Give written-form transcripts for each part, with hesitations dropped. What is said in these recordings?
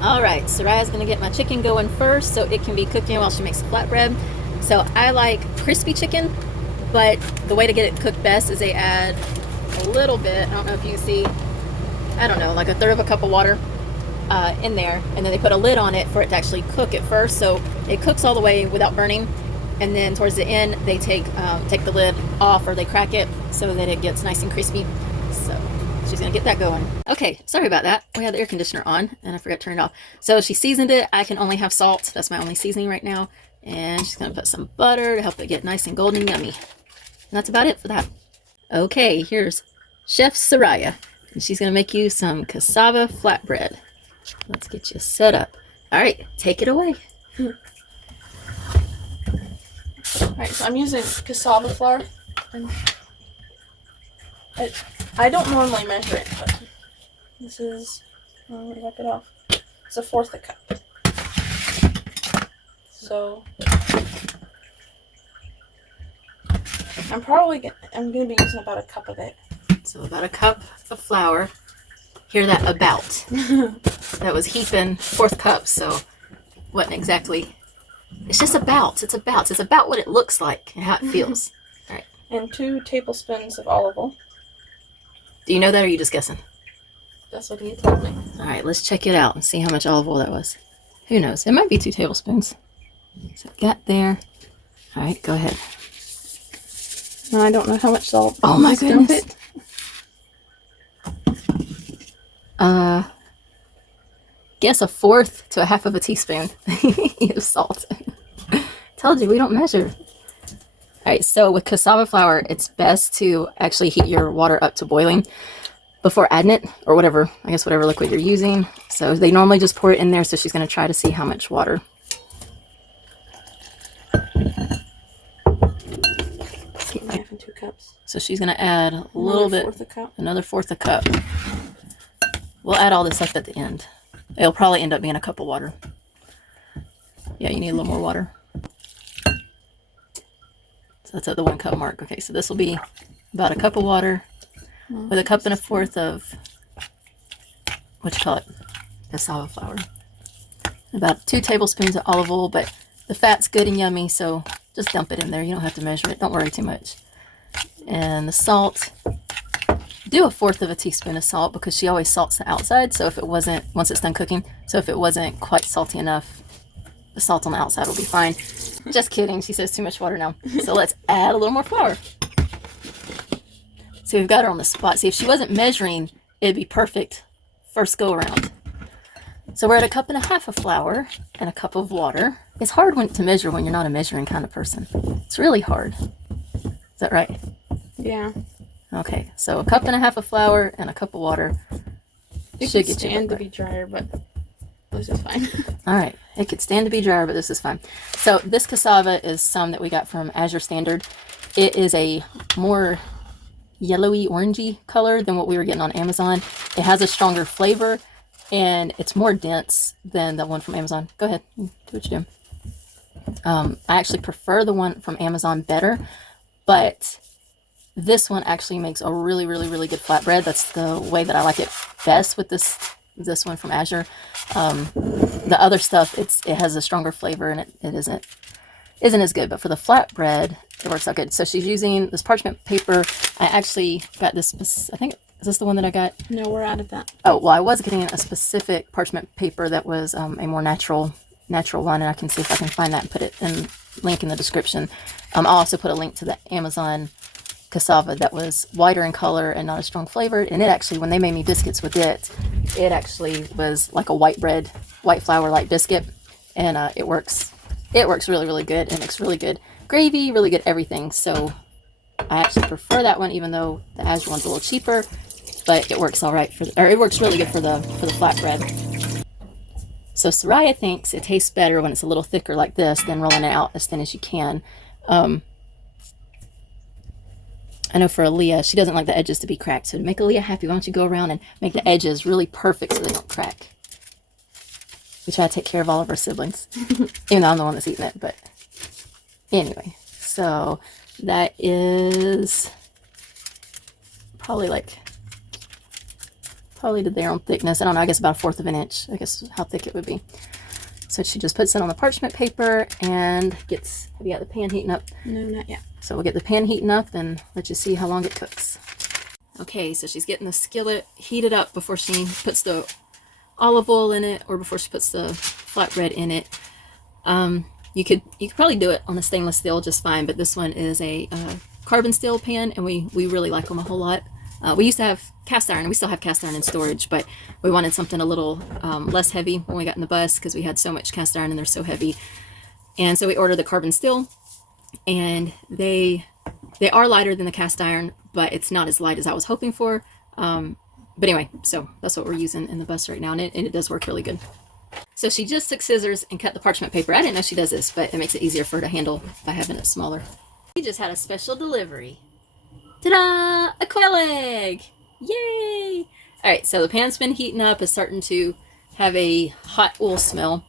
All right, Soraya's gonna get my chicken going first so it can be cooking while she makes the flatbread. So I like crispy chicken, but the way to get it cooked best is they add a little bit, I don't know if you see, I don't know, like a third of a cup of water in there, and then they put a lid on it for it to actually cook at first, so it cooks all the way without burning. And then towards the end, they take the lid off, or they crack it so that it gets nice and crispy. So she's gonna get that going. Okay, sorry about that. We had the air conditioner on and I forgot to turn it off. So she seasoned it. I can only have salt. That's my only seasoning right now. And she's gonna put some butter to help it get nice and golden and yummy. And that's about it for that. Okay, here's Chef Soraya. And she's gonna make you some cassava flatbread. Let's get you set up. All right, take it away. Alright, so I'm using cassava flour. And I don't normally measure it, but this is, let me wipe it off. It's a fourth a cup. So I'm gonna be using about a cup of it. So about a cup of flour. Hear that? About. That was heaping fourth cup, so wasn't exactly. It's just about. It's about what it looks like and how it feels. All right. And 2 tablespoons of olive oil. Do you know that, or are you just guessing? That's what he told me. All right, let's check it out and see how much olive oil that was. Who knows? It might be 2 tablespoons. So got there. All right, go ahead. No, I don't know how much salt. Oh my goodness. Guess a fourth to a half of a teaspoon of salt. Told you we don't measure. All right, so with cassava flour, it's best to actually heat your water up to boiling before adding it, or whatever, I guess whatever liquid you're using. So they normally just pour it in there, so she's going to try to see how much water. Half and 2 cups. So she's going to add a little bit, fourth a cup. another fourth a cup. We'll add all this up at the end. It'll probably end up being a cup of water. Yeah, you need a little more water. So that's at the 1 cup mark. Okay, so this will be about a cup of water with a cup and a fourth of, what you call it, cassava flour. About 2 tablespoons of olive oil, but the fat's good and yummy, so just dump it in there. You don't have to measure it. Don't worry too much. And the salt, do a fourth of a teaspoon of salt, because she always salts the outside. So if it wasn't, once it's done cooking, so if it wasn't quite salty enough, the salt on the outside will be fine. Just kidding. She says too much water now. So let's add a little more flour. So we've got her on the spot. See, if she wasn't measuring, it'd be perfect first go around. So we're at a cup and a half of flour and a cup of water. It's hard to measure when you're not a measuring kind of person. It's really hard. Is that right? Yeah. Okay, so a cup and a half of flour and a cup of water. It Should could get you stand to right. be drier, but this is fine. All right, it could stand to be drier, but this is fine. So this cassava is some that we got from Azure Standard. It is a more yellowy orangey color than what we were getting on Amazon. It has a stronger flavor and it's more dense than the one from Amazon. Go ahead, do what you're doing. I actually prefer the one from Amazon better, but this one actually makes a really, really, really good flatbread. That's the way that I like it best with this one from Azure. The other stuff, it has a stronger flavor and it isn't as good. But for the flatbread, it works out good. So she's using this parchment paper. I actually got this, I think, is this the one that I got? No, we're out of that. Oh, well, I was getting a specific parchment paper that was a more natural one, and I can see if I can find that and put it in link in the description. I'll also put a link to the Amazon cassava that was whiter in color and not as strong flavored, and it actually, when they made me biscuits with it actually was like a white flour like biscuit, and it works really, really good and makes really good gravy, really good everything. So I actually prefer that one, even though the Azure one's a little cheaper, but it works all right it works really good for the flatbread. So Soraya thinks it tastes better when it's a little thicker like this than rolling it out as thin as you can. I know for Aaliyah, she doesn't like the edges to be cracked. So to make Aaliyah happy, why don't you go around and make the edges really perfect so they don't crack. We try to take care of all of our siblings, even though I'm the one that's eating it. But anyway, so that is probably like probably there on thickness. I don't know, I guess about 1/4 of an inch, I guess how thick it would be. So she just puts it on the parchment paper and gets, have you got the pan heating up? No, not yet. So we'll get the pan heating up and let you see how long it cooks. Okay, so she's getting the skillet heated up before she puts the olive oil in it, or before she puts the flatbread in it. You could probably do it on a stainless steel just fine, but this one is a carbon steel pan, and we really like them a whole lot. We used to have cast iron, and we still have cast iron in storage, but we wanted something a little less heavy when we got in the bus because we had so much cast iron and they're so heavy. And so we ordered the carbon steel, and they are lighter than the cast iron, but it's not as light as I was hoping for. But anyway, so that's what we're using in the bus right now, and it does work really good. So she just took scissors and cut the parchment paper. I didn't know she does this, but it makes it easier for her to handle by having it smaller. We just had a special delivery. Ta-da! A quail egg! Yay! All right, so the pan's been heating up. It's starting to have a hot oil smell.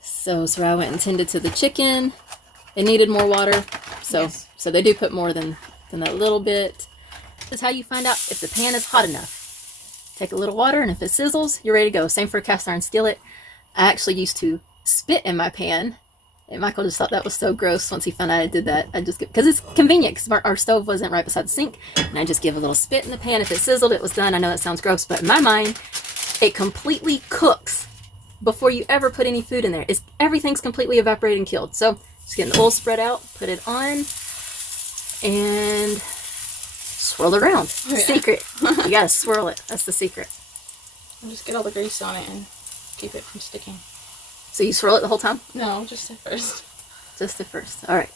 So I went and tended to the chicken. It needed more water, so Yes. so they do put more than that little bit. This is how you find out if the pan is hot enough. Take a little water, and if it sizzles, you're ready to go. Same for a cast iron skillet. I actually used to spit in my pan, and Michael just thought that was so gross once he found out I did that. I just, because it's convenient, because our stove wasn't right beside the sink, and I just give a little spit in the pan. If it sizzled, it was done. I know that sounds gross, but in my mind, it completely cooks before you ever put any food in there. Everything's completely evaporated and killed. So just getting the oil spread out, put it on, and swirl it around. Oh, yeah. Secret. You gotta swirl it. That's the secret. And just get all the grease on it and keep it from sticking. So you swirl it the whole time? No, just at first. Just at first. All right.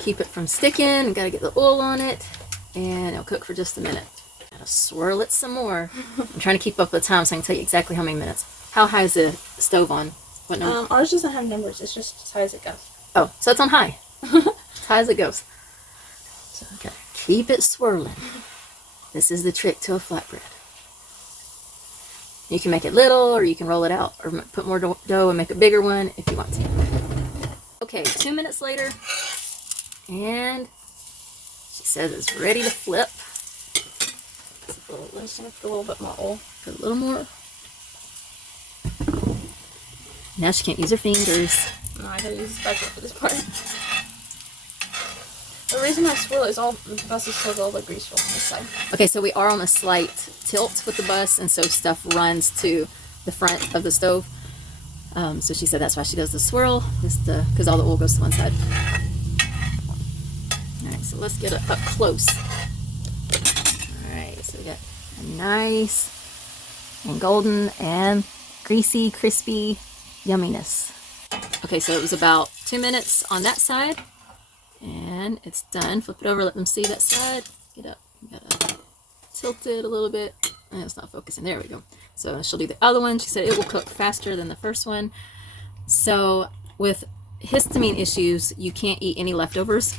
Keep it from sticking. You gotta get the oil on it, and it'll cook for just a minute. Gotta swirl it some more. I'm trying to keep up with time so I can tell you exactly how many minutes. How high is the stove on? What number? Ours doesn't have numbers. It's just as high as it goes. Oh, so it's on high. As high as it goes. So okay, keep it swirling. This is the trick to a flatbread. You can make it little, or you can roll it out, or put more dough and make a bigger one if you want to. Okay, 2 minutes later, and she says it's ready to flip. I'm just gonna put a little bit more oil. Put a little more. Now she can't use her fingers. No, I gotta use a spatula for this part. The reason I swirl is all the bus is so all the grease rolls on this side. Okay, so we are on a slight tilt with the bus, and so stuff runs to the front of the stove. So she said that's why she does the swirl, because all the oil goes to one side. All right, so let's get it up close. All right, so we got a nice and golden and greasy, crispy yumminess. Okay, so it was about 2 minutes on that side, and it's done. Flip it over, let them see that side. Get up. You gotta tilt it a little bit. And it's not focusing. There we go. So she'll do the other one. She said it will cook faster than the first one. So with histamine issues, you can't eat any leftovers,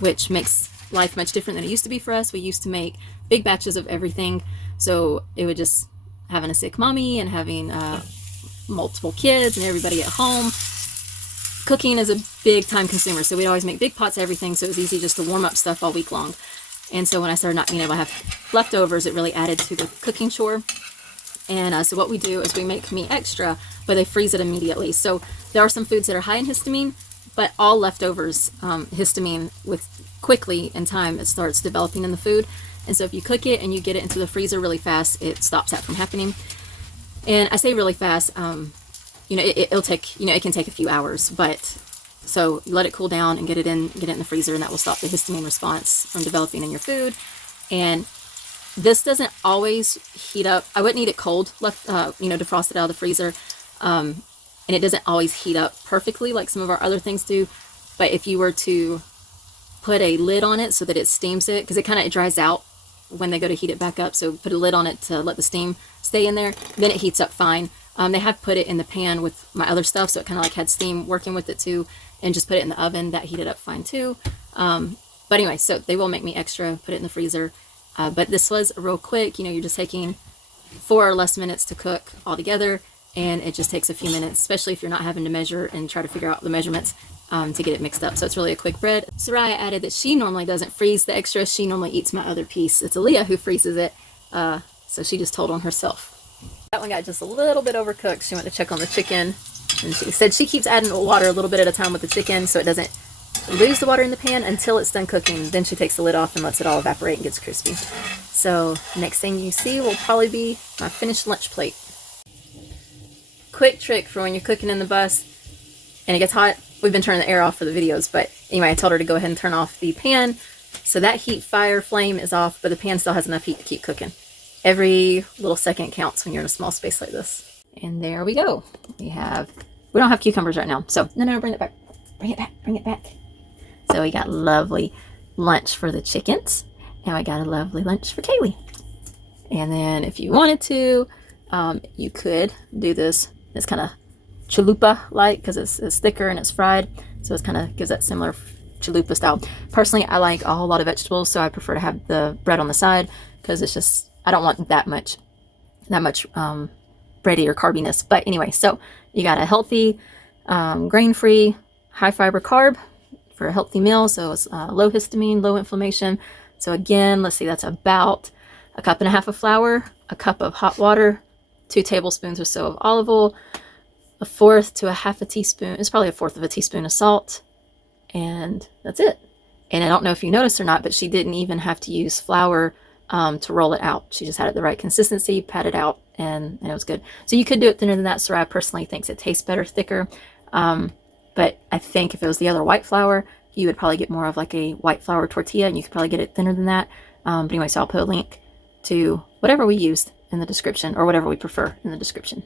which makes life much different than it used to be for us. We used to make big batches of everything, so it would just having a sick mommy and having multiple kids and everybody at home. Cooking is a big time consumer, so we'd always make big pots of everything, so it was easy just to warm up stuff all week long. And so when I started not being able to have leftovers, it really added to the cooking chore. And so what we do is we make meat extra, but they freeze it immediately. So there are some foods that are high in histamine, but all leftovers, histamine, with quickly in time, it starts developing in the food. And so if you cook it and you get it into the freezer really fast, it stops that from happening. And I say really fast, it'll take, it can take a few hours, but so you let it cool down and get it in the freezer, and that will stop the histamine response from developing in your food. And this doesn't always heat up. I wouldn't eat it cold, defrost it out of the freezer. And it doesn't always heat up perfectly like some of our other things do. But if you were to put a lid on it so that it steams it, because it dries out when they go to heat it back up. So put a lid on it to let the steam stay in there. Then it heats up fine. They have put it in the pan with my other stuff, so it kind of like had steam working with it too, and just put it in the oven. That heated up fine too. But anyway, so they will make me extra, put it in the freezer. But this was real quick. You're just taking 4 or less minutes to cook all together, and it just takes a few minutes, especially if you're not having to measure and try to figure out the measurements to get it mixed up. So it's really a quick bread. Soraya added that she normally doesn't freeze the extra. She normally eats my other piece. It's Aaliyah who freezes it. So she just told on herself. That one got just a little bit overcooked. She went to check on the chicken, and she said she keeps adding water a little bit at a time with the chicken so it doesn't lose the water in the pan until it's done cooking. Then she takes the lid off and lets it all evaporate and gets crispy. So next thing you see will probably be my finished lunch plate. Quick trick for when you're cooking in the bus and it gets hot. We've been turning the air off for the videos, but anyway, I told her to go ahead and turn off the pan so that heat fire flame is off, but the pan still has enough heat to keep cooking. Every little second counts when you're in a small space like this. And there we go. We don't have cucumbers right now, so no, bring it back. Bring it back. So we got lovely lunch for the chickens, and we got a lovely lunch for Kaleigh. And then if you wanted to, you could do this. It's kind of chalupa-like because it's thicker and it's fried, so it kind of gives that similar chalupa style. Personally, I like a whole lot of vegetables, so I prefer to have the bread on the side because it's just, I don't want that much bready or carbiness. But anyway, so you got a healthy, grain-free, high-fiber carb for a healthy meal. So it's low histamine, low inflammation. So again, let's see, that's about 1.5 cups of flour, 1 cup of hot water, 2 tablespoons or so of olive oil, 1/4 to 1/2 teaspoon. It's probably 1/4 of a teaspoon of salt, and that's it. And I don't know if you noticed or not, but she didn't even have to use flour to roll it out. She just had it the right consistency, pat it out, and it was good. So you could do it thinner than that. Sarai personally thinks it tastes better thicker. But I think if it was the other white flour, you would probably get more of like a white flour tortilla, and you could probably get it thinner than that. But anyway, so I'll put a link to whatever we used in the description, or whatever we prefer in the description.